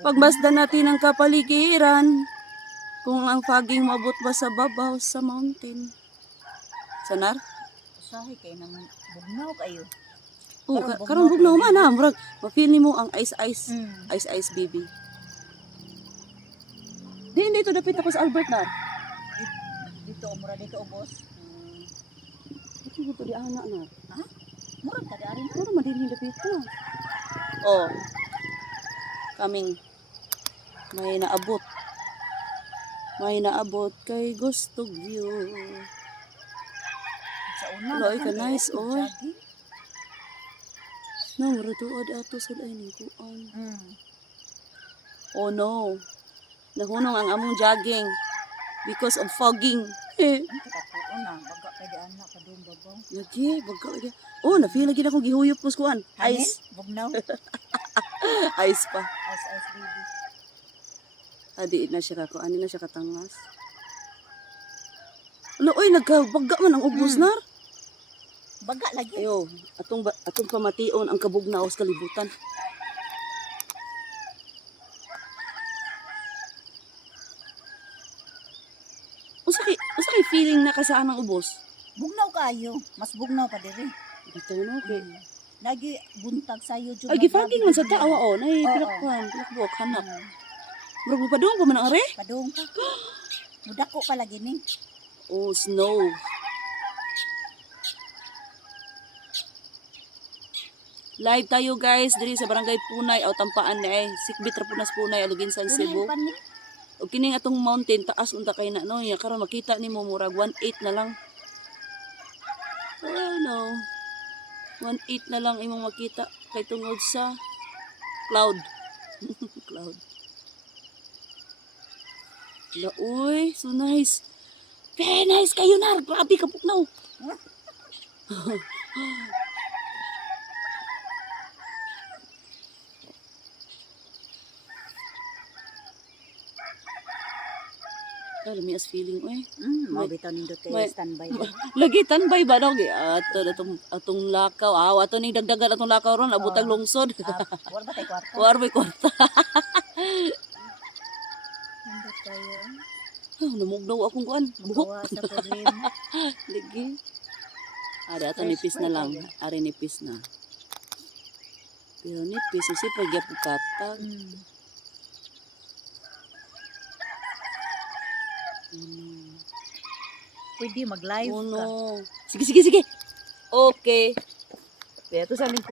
Pagmasdan natin ang kapaligiran, kung ang fogging maabot ba sa babaw sa mountain. Sanar? Usahay kay nang bugnaw kayo. Oo, karong bugnaw man ha. Murag, mapil ni mo ang ice-ice. Mm. Ice-ice baby. Hindi ito dapit ako sa Albert na. Dito, mura dito, boss. Ito dito di anak na. Ha? Mura ka dari na? Mura madiling dapit na. Oh. Kaming may naabot. May naabot kay gusto view. Sa una. Wala ka nice, oy. No, mura tuod ato sa ay ning kuan. Oh no. Nahunong ang among jogging because of fogging. Katapuon na, baga kay di anak pa doon babaw. Lagi, baga lagi. Oh, na-feel lagi na akong gihuyop ko sa kuan. Ice. Bugnaw. Ice pa. Ice baby. Adi na siya kako, ani na siya katangas. Ano, oy, nagkabaga man ang ubos nar. Baga lagi. Ayo, atong pamation ang kabugnaw sa kalibutan. Usa kay feeling na kasaan ang ubos? Bugnaw kayo. Mas bugnaw pa diri. Dito no, okay. Lagi buntag sayo jud. Ay, gifaging man sa tao, oh. Nay, pilakbuak, hanap. Murag mo padung pa man ang are? Padung ka. Mudako pa lagi ni. Oh, snow. Live tayo guys, diri sa Barangay Punay, aw tampaan ni ay Sikbit ra punas Punay, alugin San Cebu. O kining atong mountain taas unta kay na no, ya karon makita nimo murag 1/8 na lang. Oh no. 1/8 na lang imong makita kay tungod sa cloud. Cloud. La uy, so nice. Very nice kayo na, grabe ka pugnaw. Lami as feeling oy. Mabitaw nindot kay standby. Lagi tanbay ba daw gi ato atong lakaw. Ato ning dagdagan atong lakaw ron abutang lungsod. War ba tay kwarta? War may kwarta. Nindot kayo. Namugdaw akong kuan. Buhok. Magawa sa problema. Lagi. Ari ato nipis na lang. Ari nipis na. Pero nipis si pagyap katag. Pwede mag-live oh, ka. no. Sige. Okay. Kaya ito sa aming